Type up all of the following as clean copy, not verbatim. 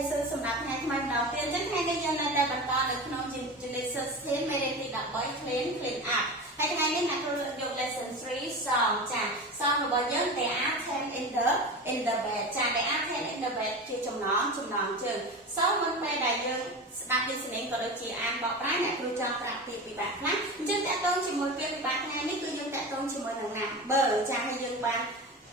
យសើសម្រាប់ថ្ងៃថ្មីម្ដងទៀតអញ្ចឹងថ្ងៃនេះយើងនៅតែបន្តនៅក្នុងlesson 16មេរៀនទី13 clean up ហើយថ្ងៃនេះអ្នកគ្រូយក lesson 3 song ចាសងរបស់យើង there are 10 in the bed ចា there are 10 in the bed ជាចំណងជើងសងមុនពេលដែលយើងស្ដាប់ listening ក៏ដូចជាអានបកប្រែអ្នកគ្រូចង់ប្រាប់ពីពិបាកខ្លះអញ្ចឹងតើតើជាមួយពាក្យពិបាកថ្ងៃនេះគឺយើងតើតើជាមួយនឹង number ចាហើយយើងបាន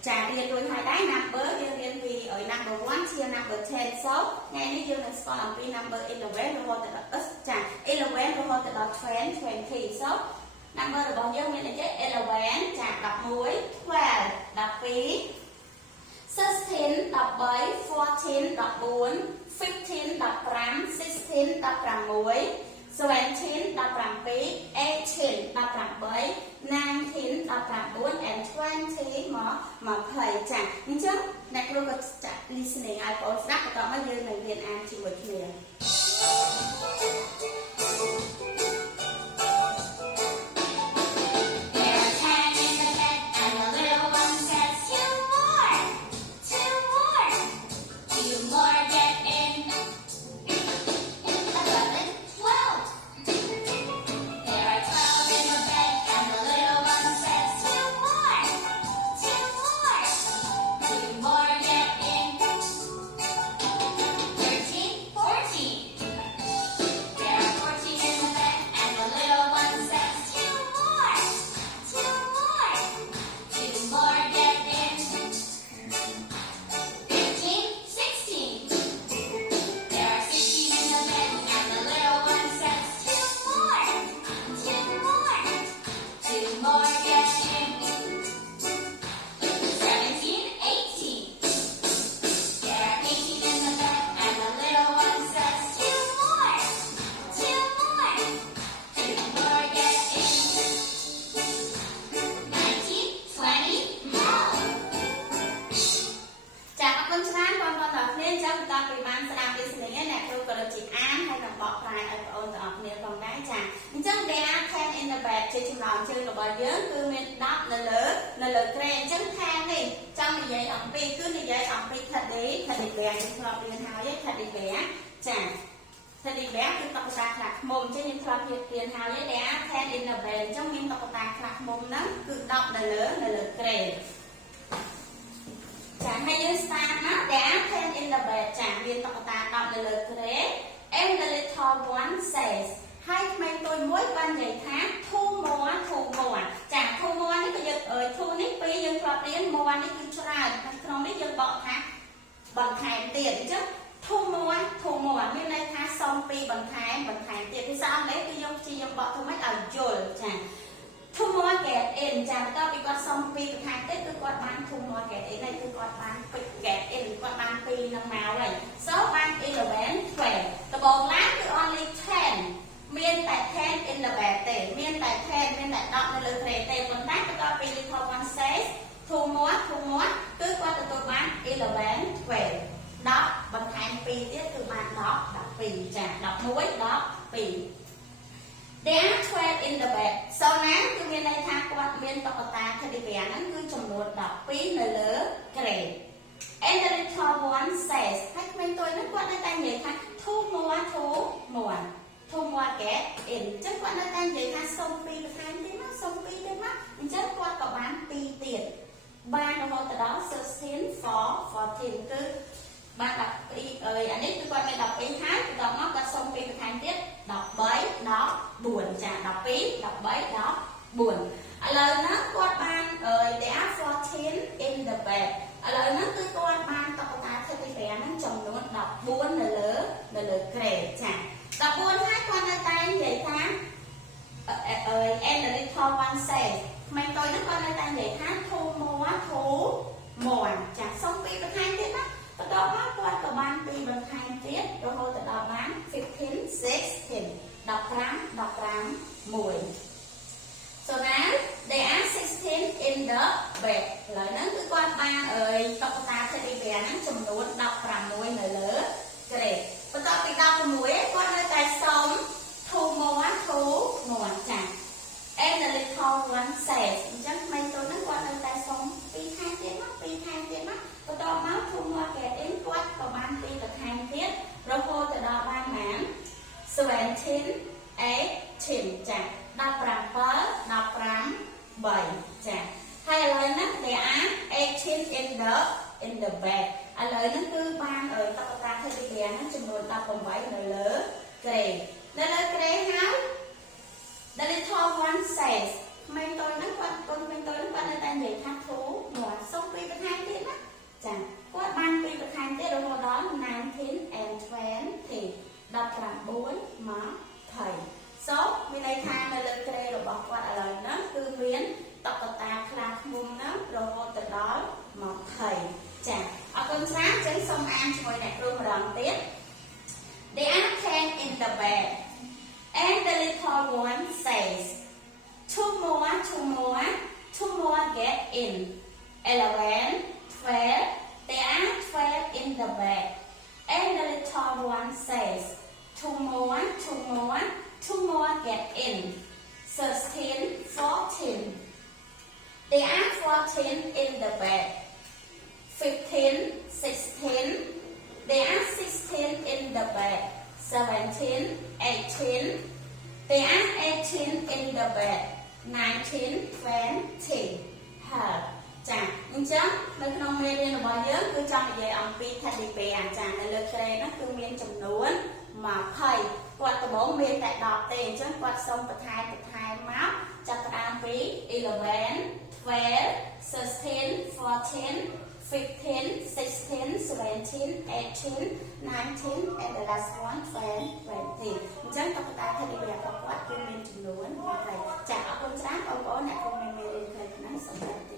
ចារៀនរួចហើយដែរ number យើងរៀនពី number 1 ជា number 10 so ថ្ងៃនេះយើងនឹងស្គាល់អំពី number 11រហូតដល់ចា11រហូតដល់20 so number របស់យើងមានអីគេ11ចា11 12 12 16 13 14 14 15 15 16 16 17 18 18 19 19 and 20 មក20ចាអញ្ចឹងអ្នកគ្រូក៏ចាក់ listening ឲ្យបងស្ដាប់បន្តមកយើងនឹងរៀនអានជាមួយគ្នា អញ្ចឹង there are 10 in the bed ជាចំណងជើងរបស់យើងគឺមាន10នៅលើក្រែអញ្ចឹងខាងនេះចង់និយាយអំពីគឺនិយាយអំពី teddy bear យើងធ្លាប់រៀនហើយ teddy bear ចា teddy bear គឺតុក្កតាខ្លាឃ្មុំអញ្ចឹងយើងធ្លាប់រៀនហើយ there are 10 in the bed អញ្ចឹងមានតុក្កតាខ្លាឃ្មុំហ្នឹងគឺ10នៅលើក្រែចាហើយយើង start ណា there are 10 in the bed ចាមានតុក្កតា10នៅលើក្រែ and the little one saysហើយក្មេងតូចមួយបាននិយាយថា two more ចា two more នេះគឺយើងtwo នេះពីរយើងធ្លាប់រៀន more នេះគឺច្រើនក្នុងនេះយើងបកថាបន្ថែមទៀតអញ្ចឹង two more មានន័យថាសុំពីរបន្ថែមទៀតភាសាអង់គ្លេសគឺយើងព្យាយាមបកធ្វើម៉េចឲ្យយល់ចា two more get in ចាបន្ទាប់ពីគាត់សុំពីរបន្ថែមទៀតគឺគាត់បាន two more get in ហើយគឺគាត់បាន get in គាត់បានពីរនឹងមកហើយ so បាន 11 12ដំបូងឡើងគឺ only 10មានតែ 10 in the bed ទេមានតែ 10 មានតែ10នៅលើក្រែទេប៉ុន្តែបន្ទាប់ពី little one says two more គឺគាត់ទទួលបាន 11 12 10បន្ថែម2ទៀតគឺបាន10 12ចា11 12 there are 12 in the bed so ណាគឺមានន័យថាគាត់មានតុក្កតា teddy bear ហ្នឹងគឺចំនួន12នៅលើក្រែ and the little one says ហើយក្មេងតូចហ្នឹងគាត់នៅតែនិយាយថា two more two more get in អញ្ចឹងគាត់នៅតែនិយាយថាសុំពីរបន្ថែមទៀតមកសុំពីរទៀតមកអញ្ចឹងគាត់ក៏បាន2ទៀតបានរហូតដល់16 14គឺបាន12អានេះគឺគាត់មាន12ហើយបន្ទាប់មកគាត់សុំពីរបន្ថែមទៀត13 14ចា12 13 14ឥឡូវហ្នឹងគាត់បាន there are 14 in the bed ឥឡូវហ្នឹងគឺគាត់បានតុក្កតា teddy bear ហ្នឹងចំនួន14នៅលើក្រែចា14ហើយគាត់នៅតែនិយាយថា and the little one says ក្មេងតូចហ្នឹងគាត់នៅតែនិយាយថា two more ចាសុំពីរបន្ថែមទៀតណាបន្ទាប់មកគាត់ក៏បានពីរបន្ថែមទៀតរហូតដល់បាន 15 16 15 1 so now there are 16 in the bed ឥឡូវហ្នឹងគឺគាត់បានតុក្កតា teddy bear ហ្នឹងចំនួន16នៅលើក្រែបន្ទាប់ពី16គាត់នៅតែសុំ two more ចា and the little one says អញ្ចឹងក្មេងតូចហ្នឹងគាត់នៅតែសុំ2 ខែទៀតមកបន្ទាប់មក two more ឥឡូវហ្នឹងគឺបានតុក្កតា teddy bear ហ្នឹងចំនួន18នៅលើក្រេនៅលើក្រេហើយ the little one says ក្មេងតូចហ្នឹងគាត់នៅតែនិយាយថាធូមកសុំពីបន្ថែមទៀតណាចាគាត់បានពីបន្ថែមទៀតរហូតដល់19 and 20 19មក20 so មានន័យថានៅលើក្រេរបស់គាត់ឥឡូវហ្នឹងគឺមានតុក្កតាខ្លាឃ្មុំហ្នឹងរហូតទៅដល់20ចាអរគុណច្រើនចឹងសូមអានជាមួយអ្នកគ្រូម្ដងទៀត There are 10 in the bed and the little one says two more get in 11 12 there are 12 in the bed and the little one says two more get in 13 14 there are 14 in the bed 15 16 there are 16 in the bed 17 18 there are 18 in the bed 19 20 ហើយចាអញ្ចឹងនៅក្នុងមេរៀនរបស់យើងគឺចង់និយាយអំពី teddy bear ចានៅលើក្រេនោះគឺមានចំនួន20គាត់ដំបូងមានតែ10ទេអញ្ចឹងគាត់សុំបន្ថែមមកចាប់ផ្ដើមពី11 12 13 14 15, 16, 17, 18, 19 and the last one 20 អញ្ចឹងតុក្កតា teddy bear របស់គាត់គឺមានចំនួន20ចាអរគុណច្រើនបងប្អូនអ្នកគ្រូមេរៀនខ្លីៗសម្រាប់